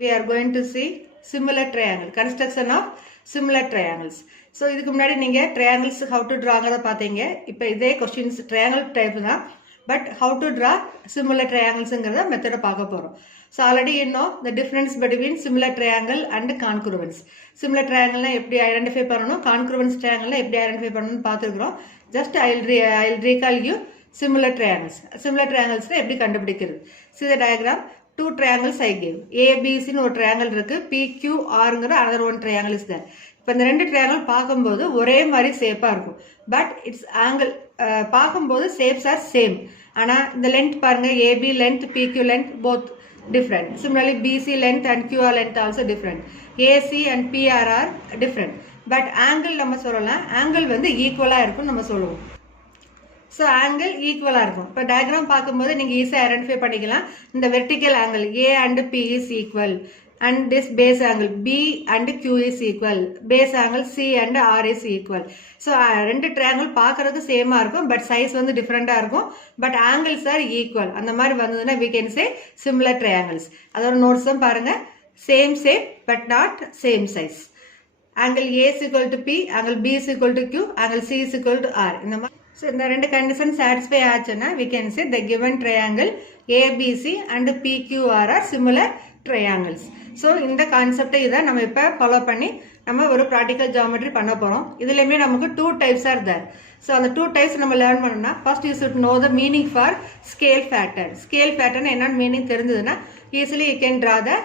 we are going to see similar triangle, construction of similar triangles. So இதுக்கு முன்னாடி நீங்க triangles how to drawங்கறத பாத்தீங்க. இப்போ இதே questions triangle type தான், but how to draw similar trianglesங்கறத மெத்தட பார்க்க போறோம். So already you know the difference between similar triangle and congruence. Similar triangle னா எப்படி ஐடென்டிஃபை பண்ணனும், congruence triangle னா எப்படி ஐடென்டிஃபை பண்ணனும்னு பாத்துக்கிறோம். Just I'll recall you similar triangles. Similar triangles னா எப்படி கண்டுபிடிக்கிறது. See the diagram. Two triangles I gave. ABC னு ஒரு triangle இருக்கு, PQR ங்கற another one triangle is there. இப்போ இந்த ரெண்டு triangle பாக்கும்போது ஒரே மாதிரி ஷேப்பா இருக்கும். But its angle பாக்கும்போது shapes are same. ஆனா இந்த length பாருங்க, AB length, PQ length both different. Similarly BC length and QR length also different. AC and PR are different. But angle நம்ம சொல்லலாம், angle வந்து ஈக்குவலா இருக்கும் நம்ம சொல்லுவோம். So angle equal இருக்கும். இப்போ diagram பார்க்கும்போது நீங்க ஈஸியா ஐடென்டிஃபை பண்ணிக்கலாம். இந்த vertical angle A and P is equal and this base angle B and Q is equal. Base angle C and R is equal. So ரெண்டு triangle பார்க்கிறதுக்கு சேமா இருக்கும், but size வந்து டிஃபரண்டா இருக்கும், but angles are equal. அந்த மாதிரி வந்ததுன்னா we can say similar triangles. அதோட நோட்ஸும் பாருங்க, same shape but not same size. Angle A is equal to P, angle B is equal to Q, angle C is equal to R. இந்த மாதிரி so இந்த ரெண்டு condition satisfy ஆச்சுன்னா we can say the given triangle ABC and PQR are similar triangles. So இந்த கான்செப்டை இதை நம்ம இப்போ ஃபாலோ பண்ணி நம்ம ஒரு ப்ராக்டிக்கல் ஜியோமெட்ரி பண்ண போகிறோம். இதுலேயுமே நமக்கு 2 types are there. So அந்த 2 types நம்ம லேர்ன் பண்ணணும்னா first you should know the meaning for scale pattern. Scale pattern என்னன்னு மீனிங் தெரிஞ்சதுன்னா easily you can draw the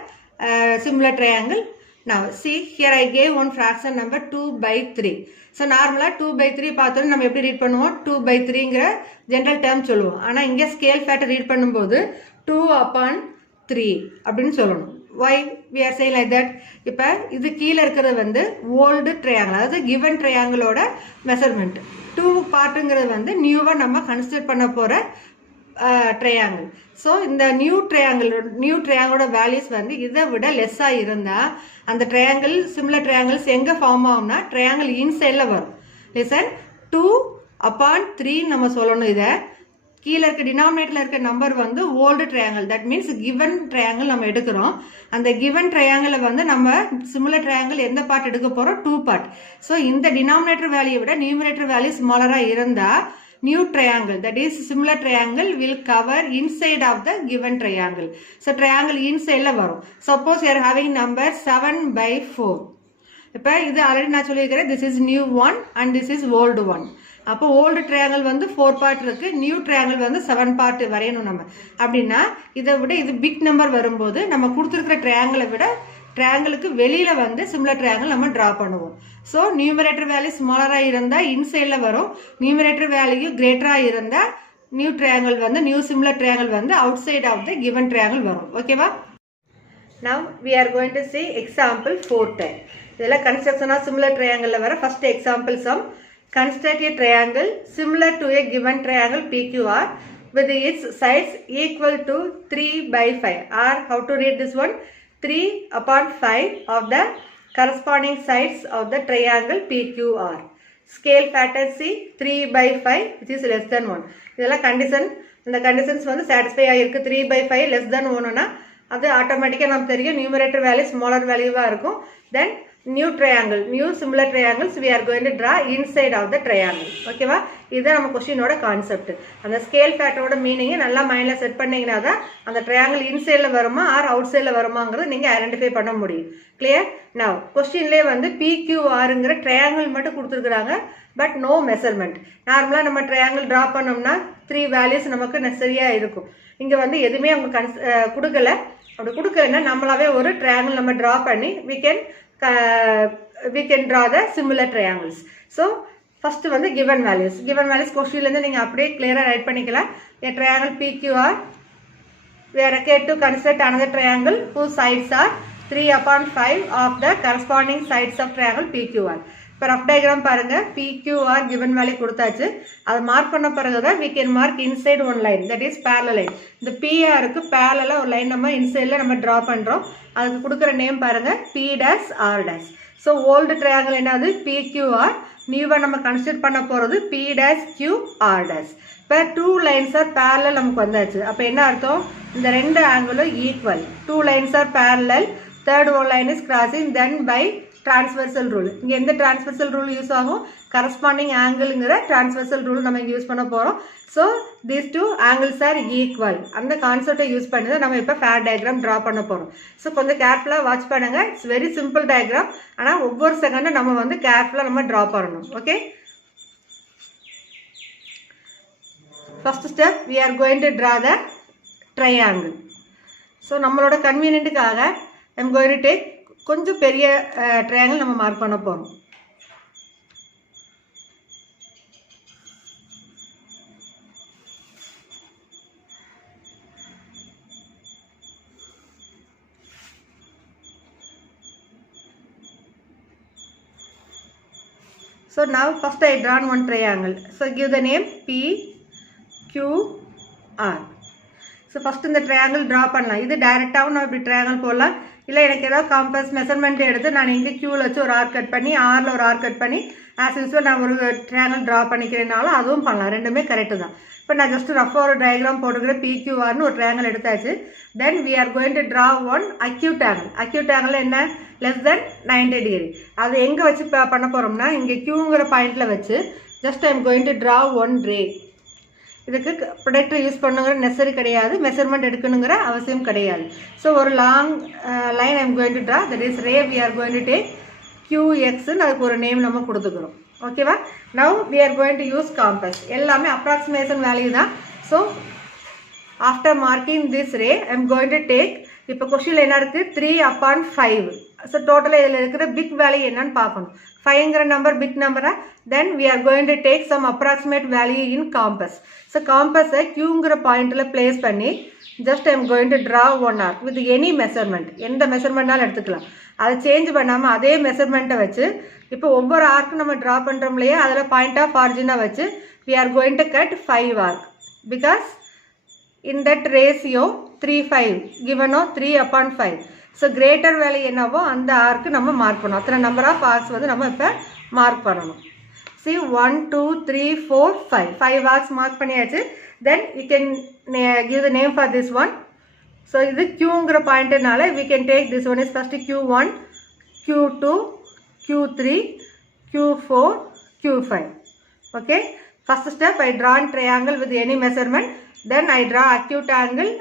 similar triangle. Now see here I gave one fraction number 2/3. So நார்மலா 2/3 பார்த்தோம் நம்ம எப்படி read பண்ணுவோம், 2/3ங்கற general term சொல்லுவோம். ஆனா இங்க ஸ்கேல் ஃபேக்டர் ரீட் பண்ணும்போது 2/3 அப்படினு சொல்லணும். Why we are saying like that? இப்போ இது கீழ இருக்கிறது வந்து old triangle, அதாவது given triangle ஓட மெஷர்மென்ட். 2 பார்ட்ங்கிறது வந்து நியூவா நம்ம கன்சிடர் பண்ண போற triangle. So இந்த நியூ triangle வேல்யூஸ் வந்து இதை விட லெஸ்ஸா இருந்தா அந்த triangle similar triangles எங்க ஃபார்ம் ஆகும்னா triangle இன்சைட்ல வரும். லிசன் 2/3 நம்ம சொல்லணும். இதை கீழே இருக்க டினாமினேட்டர்ல இருக்க நம்பர் வந்து old triangle, that means given triangle நம்ம எடுக்கிறோம். அந்த கிவன் ட்ரையாங்கிள வந்து நம்ம சிமிலர் ட்ரையாங்கிள் எந்த பார்ட் எடுக்க போறோம், 2 பார்ட். ஸோ இந்த டினாமினேட்டர் வேல்யூ விட நியூமரேட்டர் வேல்யூ ஸ்மாலரா இருந்தா new triangle, that is similar triangle will cover inside of the given triangle. So triangle inside la varum. Suppose you are having number 7/4. இப்போ இது already நான் சொல்லியிருக்கிறேன், this is new one and this is old one. அப்போ old triangle வந்து 4 part இருக்கு, new triangle வந்து 7 part வரையணும் நம்ம. அப்படின்னா இதை விட இது பிக் நம்பர் வரும்போது நம்ம கொடுத்துருக்கிற triangle விட ட்ரையாங்கிளுக்கு வெளியில வந்து சிமிலர் ட்ரையாங்கிள் நம்ம டிரா பண்ணுவோம். ஸோ நியூமரேட்டர் வேல்யூ ஸ்மாலரா இருந்தா இன்சைட்ல வரும், நியூமரேட்டர் வேல்யூ கிரேட்டரா இருந்தா நியூ ட்ரையாங்கிள் வந்து நியூ சிமிலர் ட்ரையாங்கிள் வந்து அவுட் side of the given triangle வரும். ஓகேவா? Now we are going to see example 410. இதெல்லாம் கன்ஸ்ட்ரக்ஷன் ஆஃப் சிமிலர் ட்ரையாங்கிள்ல வர first example sum. Construct a triangle similar to a given triangle PQR with its sides equal to 3/5. Or how to read this one? 3/5 of the corresponding sides of the triangle PQR. Scale factor C 3/5 which is less than 1. இதெல்லாம் condition. இந்த conditions வந்து satisfy ஆகிருக்கு. 3/5 less than 1னா அது ஆட்டோமேட்டிக்காக நமக்கு தெரியும் numerator value smaller வேல்யூவாக இருக்கும். Then new triangle, new similar triangles we are going to draw inside of the triangle. ஓகேவா? இதுதான் நம்ம கொஸ்டினோட கான்செப்ட். அந்த ஸ்கேல் ஃபேக்டரோட மீனிங்கை நல்லா மைண்டில் செட் பண்ணீங்கன்னா தான் அந்த ட்ரையாங்கிள் இன்சைடில் வருமா ஆர் அவுட் சைடில் வருமாங்கிறது நீங்கள் ஐடென்டிஃபை பண்ண முடியும். கிளியர்? நவ் கொஸ்டின்லேயே வந்து PQRங்கிற ட்ரையாங்கிள் மட்டும் கொடுத்துருக்குறாங்க, பட் நோ மெஷர்மெண்ட். நார்மலாக நம்ம ட்ரையாங்கிள் ட்ரா பண்ணோம்னா 3 வேல்யூஸ் நமக்கு நெசரியாக இருக்கும். இங்கே வந்து எதுவுமே அவங்க கொடுக்கல. அப்படி கொடுக்கலன்னா நம்மளாவே ஒரு ட்ரையாங்கிள் நம்ம ட்ரா பண்ணி we can draw the similar triangles. So first வந்து given values questionல இருந்து நீங்க அப்படியே clear-ஆ ரைட் பண்ணிக்கலாம். A triangle PQR, we are required to construct another triangle whose sides are 3/5 of the corresponding sides of triangle PQR. இப்போ rough diagram பாருங்க, PQR given value கொடுத்தாச்சு. அதை mark பண்ண பிறகுதான் we can mark inside one line, that is parallel line. இந்த PRக்கு parallel ஒரு line நம்ம இன்சைட்ல நம்ம டிரா பண்றோம். அதுக்கு கொடுக்குற நேம் பாருங்க P'(R'). ஸோ ஓல்டு ட்ரையாங்கிள் என்னது PQR, நியூவா நம்ம கன்சிடர் பண்ண போறது P'(Q')R'. இப்போ 2 லைன்ஸ் ஆர் parallel நமக்கு வந்தாச்சு. அப்போ என்ன அர்த்தம், இந்த ரெண்டு ஆங்கிளும் equal. 2 lines are parallel, third one line is crossing, then by transversal rule. இங்கே எந்த transversal rule யூஸ் ஆகும்? corresponding angle-ங்கிற transversal rule நம்ம இங்கே யூஸ் பண்ண போகிறோம். so these two angles are equal. அந்த கான்செப்டை யூஸ் பண்ணி தான் நம்ம இப்போ ஃபேர் டயக்ராம் ட்ரா பண்ண போகிறோம். ஸோ கொஞ்சம் கேர்ஃபுல்லாக வாட்ச் பண்ணுங்க. It's very simple diagram. ஆனால் ஒவ்வொரு செகண்டும் நம்ம வந்து கேர்ஃபுல்லாக நம்ம ட்ரா பண்ணணும். Okay, first step we are going to draw the triangle. so நம்மளோட கன்வீனியன்ட்டுக்காக I am going to take கொஞ்சம் பெரிய triangle நம்ம மார்க் பண்ண போறோம். so now first I drawn one triangle. so give the name P Q R. so first இந்த triangle draw பண்ணலாம். இது டைரக்டாவும் நான் இப்படி triangle போடலாம். இல்லை எனக்கு ஏதாவது காம்பஸ் மெஷர்மெண்ட் எடுத்து நான் இங்கே க்யூவில் வச்சு ஒரு ஆர்க் கட் பண்ணி ஆரில் ஒரு ஆர்க் கட் பண்ணி ஆஸ் யூஸ்வல் நான் ஒரு ட்ரையாங்கிள் ட்ரா பண்ணிக்கிறேனாலும் அதுவும் பண்ணலாம். ரெண்டுமே கரெக்டு தான். இப்போ நான் ஜஸ்ட் ரஃபாக ஒரு டயக்ராம் போட்டுக்கிறேன். PQRனு ஒரு ட்ரையாங்கிள் எடுத்தாச்சு. Then we are going to draw one acute angle. Acute angle என்ன? Less than 90 degree. அது எங்கே வச்சு பண்ண போகிறோம்னா இங்கே க்யூங்கிற பாயிண்டில் வச்சு just I am going to draw one ray. இதுக்கு ப்ரொடக்டர் யூஸ் பண்ணுங்கிற நெசசரி கிடையாது, மெஷர்மெண்ட் எடுக்கணுங்கிற அவசியம் கிடையாது. ஸோ ஒரு long line I am going to draw. That is ray we are going to take QXன்னு அதுக்கு ஒரு நேம் நம்ம கொடுத்துக்கிறோம். ஓகேவா? Now we are going to use compass. எல்லாமே அப்ராக்சிமேஷன் வேல்யூ தான். So after marking this ray I am going to take. இப்போ கொஸ்டினில் என்ன இருக்குது? 3/5. ஸோ டோட்டலாக இதில் இருக்கிற பிக் வேல்யூ என்னன்னு பார்க்கணும். 5ங்கிற நம்பர் பிக் நம்பரா? Then we are going to take some approximate value in compass. So காம்பஸை க்யூங்கிற பாயிண்டில் பிளேஸ் பண்ணி just I am going to draw one arc with any measurement. எந்த மெஷர்மெண்ட்னாலும் எடுத்துக்கலாம். அதை சேஞ்ச் பண்ணாமல் அதே மெஷர்மெண்ட்டை வச்சு இப்போ ஒவ்வொரு ஆர்க்கும் நம்ம ட்ரா பண்ணுறோம் இல்லையா, அதில் பாயிண்ட் ஆஃப் ஆரிஜினாக வச்சு we are going to cut 5 arc. Because in that ratio 3/5 given 3/5. so greater value என்னவோ அந்த ஆர்க்கு நம்ம மார்க் பண்ணணும். அத்தனை நம்பர் ஆஃப் ஆர்க்ஸ் வந்து நம்ம இப்போ மார்க் பண்ணணும். see 1 2 3 4 5 ஆர்க்ஸ் மார்க் பண்ணியாச்சு. then you can give the name for this one. so இது Qங்கிற பாயிண்ட்னால we can take this one is first Q1 Q2 Q3 Q4 Q5. okay, first step I draw a triangle with any measurement. then I draw acute angle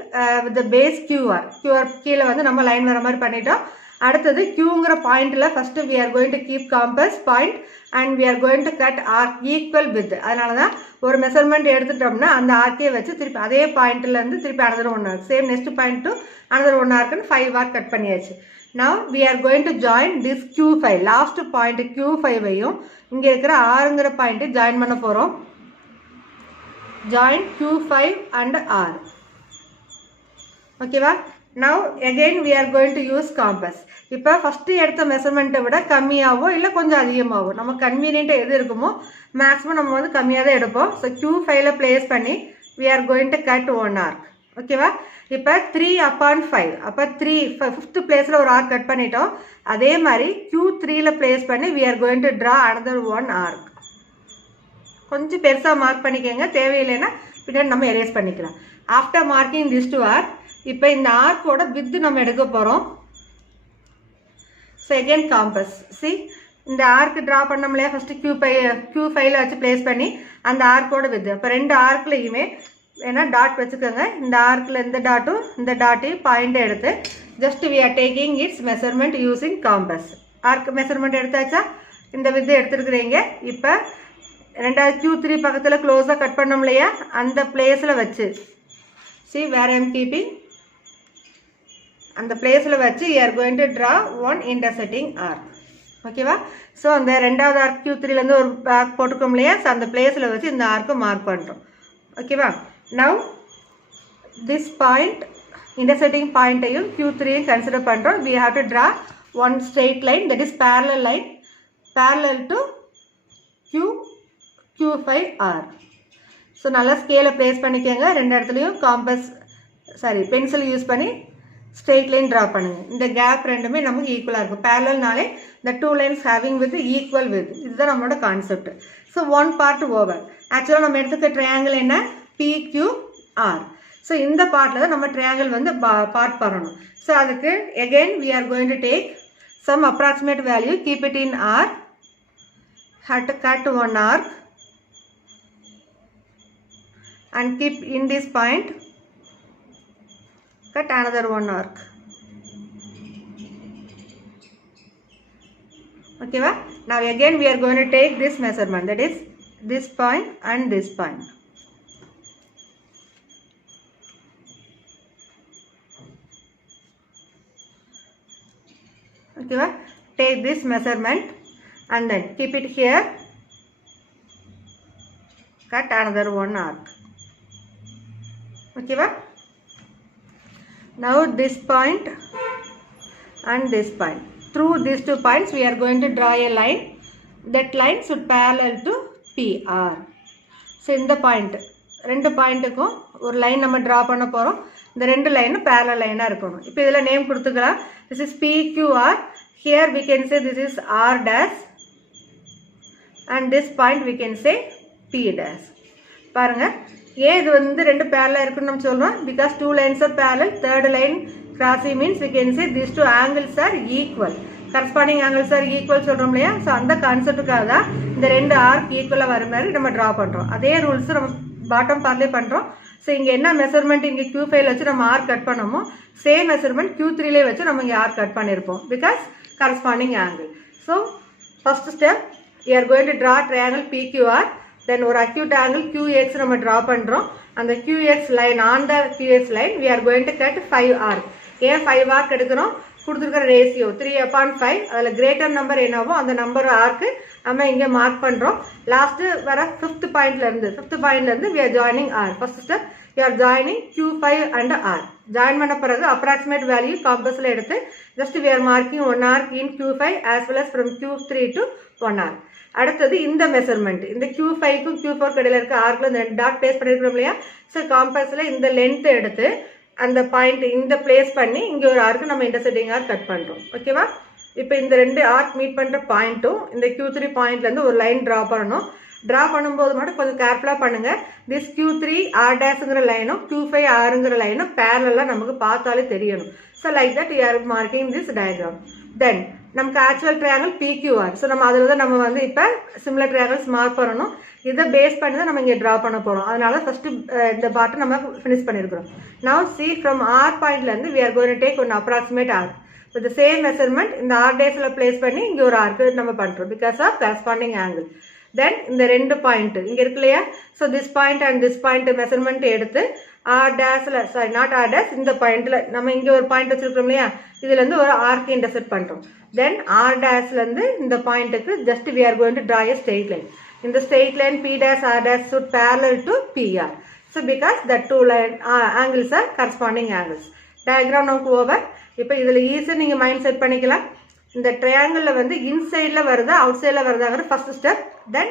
with the base QR. QR கீழே வந்து நம்ம line வர மாதிரி பண்ணிட்டோம். அடுத்தது Qங்கிற பாயிண்ட்ல first we are going to keep compass point and we are going to cut arc equal width. அதனால தான் ஒரு மெஷர்மெண்ட் எடுத்துட்டோம்னா அந்த ஆர்க்கே வச்சு திருப்பி அதே பாயிண்ட்ல இருந்து திருப்பி another one arc, same next point to another one arcன்னு 5 arc கட் பண்ணியாச்சு. now we are going to join this Q5. Last point Q5ஐயும் இங்க இருக்கிற Rங்கிற பாயிண்ட் ஜாயின் பண்ண போறோம். join Q5 and R. ஓகேவா? now again we are going to use compass. இப்போ first எடுத்த மெஷர்மெண்ட்டை விட கம்மியாவோ இல்லை கொஞ்சம் அதிகமாகவோ நம்ம கன்வீனியன்ட்டாக எது இருக்குமோ மேக்ஸிமம் நம்ம வந்து கம்மியாக தான் எடுப்போம். ஸோ Q5ல பிளேஸ் பண்ணி we are going to cut one arc. ஓகேவா? இப்போ 3/5 அப்போ 5th பிளேஸில் ஒரு ஆர்க் கட் பண்ணிட்டோம். அதே மாதிரி Q3ல பிளேஸ் பண்ணி we are going to draw another one arc. கொஞ்சம் பெருசாக மார்க் பண்ணிக்கோங்க, தேவையில்லைன்னா பின்னாடி நம்ம எரேஸ் பண்ணிக்கலாம். After marking this two arc இப்போ இந்த ஆர்க்கோட வித்து நம்ம எடுக்க போகிறோம். So again compass. சி இந்த ஆர்க் ட்ரா பண்ணோம் இல்லையா, ஃபஸ்ட்டு Q5ல வச்சு பிளேஸ் பண்ணி அந்த ஆர்க்கோட வித்து. அப்போ ரெண்டு ஆர்க்லையுமே ஏன்னா டாட் வச்சுக்கோங்க. இந்த ஆர்க்கில் இந்த டாட்டும் இந்த டாட்டையும் பாயிண்ட்டை எடுத்து just we are taking its measurement using compass. Arc measurement எடுத்தாச்சா? இந்த வித்து எடுத்துருக்குறீங்க. இப்போ ரெண்டாவது Q3 பக்கத்தில் க்ளோஸாக கட் பண்ணோம் இல்லையா, அந்த பிளேஸில் வச்சு see where I am keeping அந்த பிளேஸில் வச்சு you are going to draw one intersecting arc. ஓகேவா? ஸோ அந்த ரெண்டாவது ஆர்க் Q3லேருந்து ஒரு ஆர்க் போட்டுக்கோம் இல்லையா, ஸோ அந்த பிளேஸில் வச்சு இந்த ஆர்க்கை மார்க் பண்ணுறோம். ஓகேவா? now this point intersecting பாயிண்ட்டையும் Q3யும் கன்சிடர் பண்ணுறோம். we have to draw one straight line that is parallel line parallel to Q5R. So நல்லா ஸ்கேலை ப்ளேஸ் பண்ணிக்கோங்க. ரெண்டு இடத்துலையும் பென்சில் யூஸ் பண்ணி ஸ்ட்ரெயிட் லைன் ட்ரா பண்ணுங்கள். இந்த கேப் ரெண்டுமே நமக்கு ஈக்குவலாக இருக்கும். பேரலல்னாலே the two lines having with equal width. இதுதான் நம்மளோட concept. So one part over. ஆக்சுவலாக நம்ம எடுத்துக்க ட்ரையாங்கிள் என்ன? PQR. ஸோ இந்த பார்ட்டில் தான் நம்ம ட்ரையாங்கிள் வந்து பார்ட் பண்ணணும். ஸோ அதுக்கு again we are going to take some approximate value, keep it in R, have to cut one arc and keep in this point, cut another one arc. Okay, now again we are going to take this measurement, that is this point and this point. Okay, take this measurement and then keep it here, cut another one arc. Okay, now this point and this point, through these 2 points we are going to draw a line. That line should parallel to PR. So இந்த point, ரெண்டு பாயிண்ட்டுக்கும் ஒரு line நம்ம draw பண்ண போகிறோம். இந்த ரெண்டு லைனும் parallel லைனாக இருக்கணும். இப்போ இதில் நேம் கொடுத்துக்கலாம். This is PQR. Here we can say this is R dash and this point we can say P dash. பாருங்க, ஏன் இது வந்து ரெண்டு parallel இருக்குன்னு நம்ம சொல்றோம்? Because 2 lines are parallel. Third line crossing means we can say these 2 angles are equal. Corresponding angles are equal சொல்றோம் இல்லையா? ஸோ அந்த கான்செப்டுக்காக தான் இந்த ரெண்டு ஆர்க் ஈக்குவலாக வர மாதிரி நம்ம ட்ரா பண்ணுறோம். அதே ரூல்ஸ் நம்ம பாட்டம் பார்ட்லேயே பண்ணுறோம். ஸோ இங்கே என்ன மெஷர்மெண்ட் இங்கே Q5 வச்சு நம்ம ஆர்க் கட் பண்ணோமோ சேம் மெஷர்மெண்ட் Q3 வச்சு நம்ம இங்கே ஆர்க் கட் பண்ணியிருப்போம். Because corresponding angle. So first step we are going to draw triangle PQR. Then ஒரு acute angle QX நம்ம draw பண்ணுறோம். அந்த QX line, on the QX line we are going to cut 5 arc. ஏன் 5 arc எடுக்கிறோம்? கொடுத்துருக்கிற ratio 3/5. அதில் greater number என்னவோ அந்த நம்பர் ஆர்க்கு நம்ம இங்கே மார்க் பண்ணுறோம். லாஸ்ட்டு வர ஃபிஃப்த் பாயிண்ட்லேருந்து we are joining R. First step we are joining Q5 and R. Join பண்ண பிறகு அப்ராக்சிமேட் வேல்யூ காம்பஸில் எடுத்து just we are marking 1 arc in Q5 as well as from Q3 to 1 arc. அடுத்தது இந்த measurement, இந்த Q5க்கும் Q4 கடையில் இருக்க ஆர்க்கில் இந்த dot base பண்ணியிருக்கிறோம் இல்லையா? ஸோ காம்பஸில் இந்த லென்த் எடுத்து அந்த பாயிண்ட் இந்த பிளேஸ் பண்ணி இங்கே ஒரு ஆர்க்கு நம்ம இன்டர்செக்டிங் ஆர்க் கட் பண்ணுறோம். ஓகேவா? இப்போ இந்த ரெண்டு ஆர்க் மீட் பண்ணுற பாயிண்ட்டும் இந்த Q3 பாயிண்ட்லேருந்து ஒரு லைன் ட்ரா பண்ணணும். ட்ரா பண்ணும்போது மட்டும் கொஞ்சம் கேர்ஃபுல்லாக பண்ணுங்கள். திஸ் Q3 R டேஷுங்கிற லைனும் Q5 Rங்கிற லைனும் பேரலாக நமக்கு பார்த்தாலே தெரியணும். So like that you are marking this diagram. Then நமக்கு ஆக்சுவல் ட்ரையாங்கிள் PQR. ஸோ நம்ம அதில் தான் நம்ம வந்து இப்போ சிமிலர் ட்ரையாங்கிள்ஸ் மார்க் பண்ணணும். இதை பேஸ் பண்ணி தான் நம்ம இங்கே ட்ரா பண்ண போகிறோம். அதனால ஃபஸ்ட்டு இந்த பார்ட்டை நம்ம ஃபினிஷ் பண்ணியிருக்கிறோம். நவ் சி ஃப்ரம் ஆர் பாயிண்ட்லேருந்து we are going to take one approximate arc with same measurement இந்த ஆர் டேஸில் பிளேஸ் பண்ணி இங்கே ஒரு ஆர்க்கு நம்ம பண்ணுறோம் because of corresponding angle. Then இந்த ரெண்டு பாயிண்ட் இங்கே இருக்கு இல்லையா? So this point and this point measurement எடுத்து ஆர் டேஸில், சாரி நாட் ஆர் டேஸ், இந்த பாயிண்ட்டில் நம்ம இங்கே ஒரு பாயிண்ட் வச்சுருக்கோம் இல்லையா? இதுலேருந்து ஒரு ஆர்க்கு இன்டர்செக்ட் பண்ணுறோம். தென் ஆர் டேஷ்லேருந்து இந்த பாயிண்ட்டுக்கு just we are going to draw a straight line. In the straight line P dash R dash should parallel to PR. So because the two line angles are corresponding angles. Diagram நமக்கு over. இப்போ இதில் ஈஸியாக நீங்கள் mind set பண்ணிக்கலாம். இந்த ட்ரையாங்கிளில் வந்து இன்சைடில் வருதா அவுட் சைடில் வருதாங்கிற first step. Then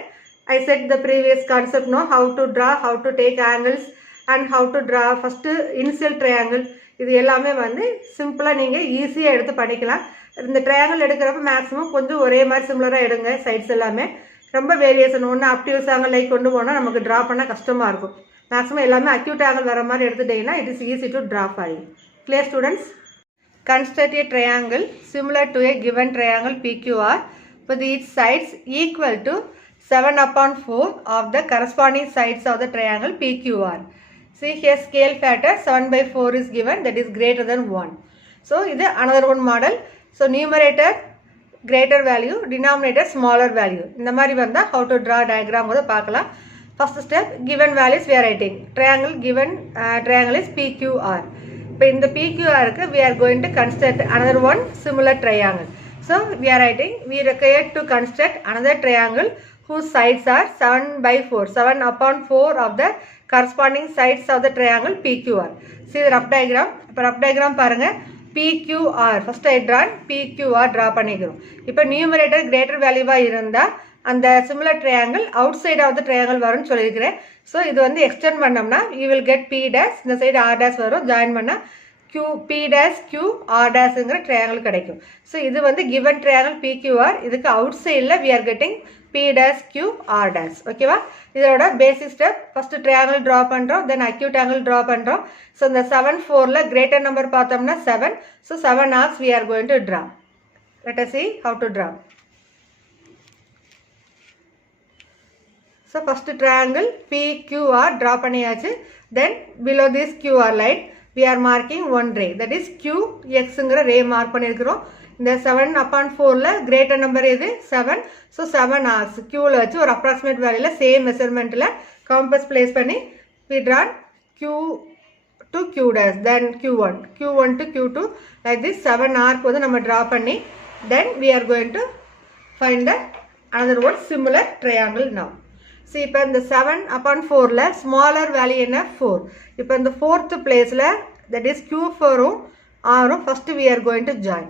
I said the previous concept know how to draw, how to take angles and how to draw first initial triangle. இது எல்லாமே வந்து சிம்பிளாக நீங்கள் ஈஸியாக எடுத்து பண்ணிக்கலாம். இந்த ட்ரையாங்கிள் எடுக்கிறப்ப மேக்ஸிமம் கொஞ்சம் ஒரே மாதிரி சிமிலராக எடுங்க. சைட்ஸ் எல்லாமே ரொம்ப வேரியேஷன் ஒன்று அப்டிவ்ஸ் ஆங்கிள் லைக் கொண்டு போனால் நமக்கு ட்ரா பண்ண கஷ்டமாக இருக்கும். மேக்ஸிமம் எல்லாமே அக்யூட் ஆங்கிள் வர மாதிரி எடுத்துட்டீங்கன்னா it is easy to draw for you. Clear students? Construct a triangle similar to a given triangle PQR with its sides equal to 7/4 of the corresponding sides of the triangle PQR. See here scale factor 7/4 is given, that is greater than 1. So இது another one model. So numerator greater value, denominator smaller value. இந்த மாதிரி வந்தால் how to draw diagram கூட பார்க்கலாம். First step, given values we are writing. Triangle given triangle is PQR. இப்போ இந்த PQRக்கு we are going to construct another one similar triangle. So we are writing, we require to construct another triangle whose sides are 7/4, 7/4 of the corresponding sides of the triangle PQR. See the rough diagram. இப்போ rough diagram பாருங்க. PQR first I draw PQR draw பண்ணிக்கிறோம். இப்போ numerator greater வேல்யூவாக இருந்தால் அந்த similar triangle out side of the triangle வரும்னு சொல்லியிருக்கிறேன். So இது வந்து எக்ஸ்டெண்ட் பண்ணோம்னா you will get P dash, இந்த சைடு R டேஷ் வரும். ஜாயின் பண்ணால் P டேஷ் Q R டேஷுங்கிற ட்ரையாங்கிள் கிடைக்கும். ஸோ இது வந்து கிவன் ட்ரையாங்கிள் PQR. இதுக்கு அவுட் சைடில் we are getting P dash Q R dash. ஓகேவா? இதோட பேசிக் ஸ்டெப் ஃபர்ஸ்ட் ட்ரையாங்கிள் டிரா பண்றோம், தென் அக்யூட் ஆங்கிள் டிரா பண்றோம். ஸோ இந்த 7 4ல கிரேட்டர் நம்பர் பார்த்தோம்னா 7. So 7 arcs we are going to draw. Let us see how to draw. So first triangle PQR draw பண்ணியாச்சு. Then below this QR line we are marking one ray, that is QXங்கிற ray mark பண்ணியிருக்கிறோம். இந்த 7 upon 4ல greater number எது 7. So 7 arcs Qல வச்சு ஒரு approximate வேல்யூல same மெஷர்மெண்ட்ல compass place பண்ணி we draw Q to Q dash, then Q1 to Q2, like this 7 arc வந்து நம்ம draw பண்ணி then we are going to find the another one similar triangle now. See இப்போ இந்த 7 upon 4ல smaller value என்ன 4. இப்போ இந்த 4th placeல that is Q4ம் Rம் first we are going to join.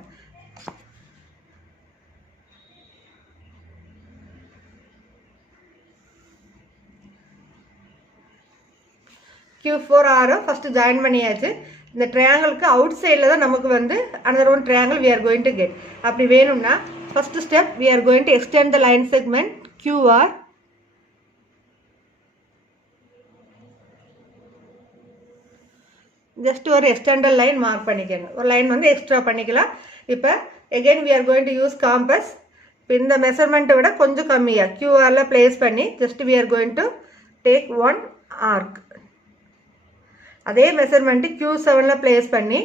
Q4 R first join பண்ணியாச்சு. இந்த ட்ரையாங்கிளுக்கு அவுட் சைடில் தான் நமக்கு வந்து another one triangle we are going to get. அப்படி வேணும்னா first step we are going to extend the line segment QR. Just ஒரு extended line mark பண்ணிக்கங்க, ஒரு லைன் வந்து எக்ஸ்ட்ரா பண்ணிக்கலாம். இப்போ again we are going to use compass. இப்போ இந்த மெஷர்மெண்ட்டை விட கொஞ்சம் கம்மியாக QRல பிளேஸ் பண்ணி just we are going to take one arc. அதே மெஷர்மெண்ட் Q7ல பிளேஸ் பண்ணி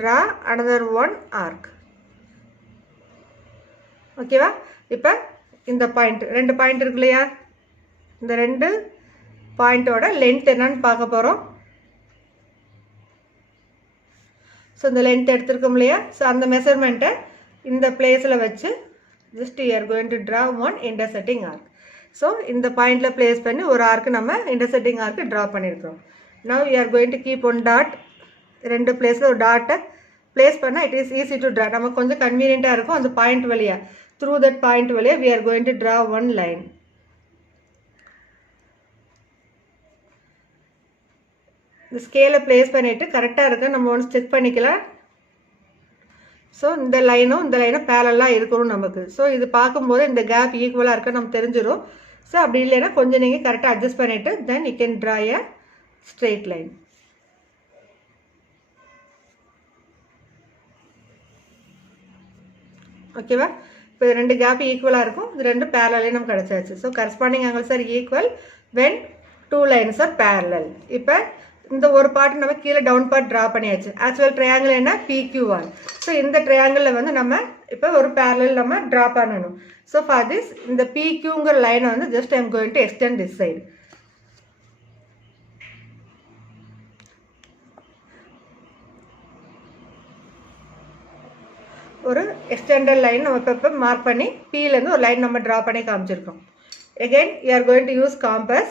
draw another one arc. ஓகேவா? இப்போ இந்த பாயிண்ட் ரெண்டு பாயிண்ட் இருக்கு இல்லையா, இந்த ரெண்டு பாயிண்டோட லென்த் என்னன்னு பார்க்க போகிறோம். ஸோ இந்த லென்த் எடுத்துருக்கோம் இல்லையா, ஸோ அந்த மெஷர்மெண்ட்டை இந்த பிளேஸில் வச்சு just we are going to draw one intersecting arc. So இந்த பாயிண்டில் பிளேஸ் பண்ணி ஒரு ஆர்க்கு நம்ம இன்டர்செக்டிங் ஆர்க்கு ட்ரா பண்ணியிருக்கிறோம். now we are going to keep one dot. ரெண்டு பிளேஸில் ஒரு டாட்டை பிளேஸ் பண்ணால் it is easy to draw, நமக்கு கொஞ்சம் கன்வீனியண்ட்டாக இருக்கும். அந்த பாயிண்ட் வழியாக த்ரூ தட் பாயிண்ட் வழியாக we are going to draw one line. இந்த ஸ்கேலை பிளேஸ் பண்ணிவிட்டு கரெக்டாக இருக்க நம்ம ஒன்று செக் பண்ணிக்கலாம். ஸோ இந்த லைனும் பேரலாக இருக்கணும் நமக்கு. ஸோ இது பார்க்கும்போது இந்த கேப் ஈக்குவலாக இருக்க நம்ம தெரிஞ்சிடும். ஸோ அப்படி இல்லைன்னா கொஞ்சம் நீங்கள் கரெக்டாக அட்ஜஸ்ட் பண்ணிவிட்டு then you can draw a straight line. ஓகேவா? இப்போ இது ரெண்டு கேப் ஈக்குவலாக இருக்கும், இது ரெண்டு பேரலே நமக்கு கிடச்சாச்சு. So corresponding angles are equal when two lines are parallel. இப்போ இந்த ஒரு பார்ட் நம்ம கீழே டவுன் பார்ட் ட்ரா பண்ணியாச்சு. ஆக்சுவல் ட்ரையாங்கிள் என்ன PQR. ஸோ இந்த ட்ரையாங்கிளில் வந்து நம்ம இப்போ ஒரு பேரலல் நம்ம ட்ரா பண்ணணும். ஸோ ஃபார் திஸ் இந்த PQங்கிற லைனை வந்து just I am going to extend this side. ஒரு எக்ஸ்டெண்டட் லைன் நம்ம இப்போ மார்க் பண்ணி Pலேருந்து ஒரு லைன் நம்ம ட்ரா பண்ணி காமிச்சிருக்கோம். again you are going to use compass.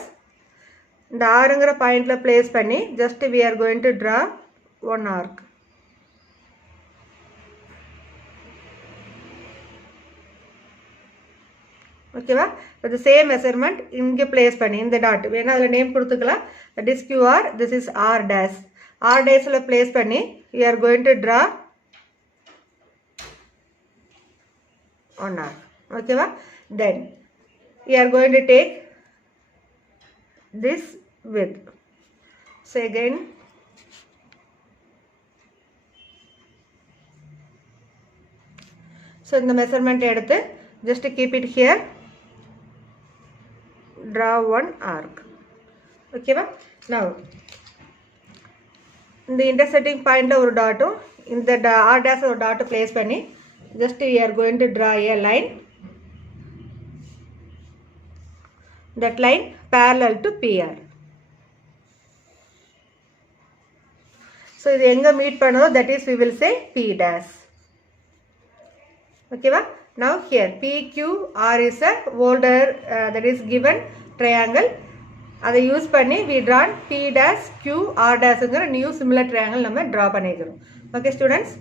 இந்த ஆறுங்கிற பாயிண்ட்ல பிளேஸ் பண்ணி just we are going to draw one arc. ஓகேவா? இது சேம் மெஷர்மெண்ட் இங்கே பிளேஸ் பண்ணி இந்த டாட் வேணா அதில் நேம் கொடுத்துக்கலாம். That is QR, this is R dash. R dashல பிளேஸ் பண்ணி we are going to draw one arc. ஓகேவா? then we are going to take this width. So again so இந்த measurement எடுத்து just keep it here, draw one arc. okay va? now இந்த intersecting point ஒரு டாட்டும் இந்த R dash ஒரு dot place பண்ணி just we are going to draw a line. that line parallel to PR. so இது எங்க meet பண்ணுதோ that is we will say P dash. okay va? now here PQR is a older that is given triangle. அதை யூஸ் பண்ணி we draw P dash Q R dash ங்கிற new similar triangle நம்ம draw பண்ணிக்கிறோம். okay students.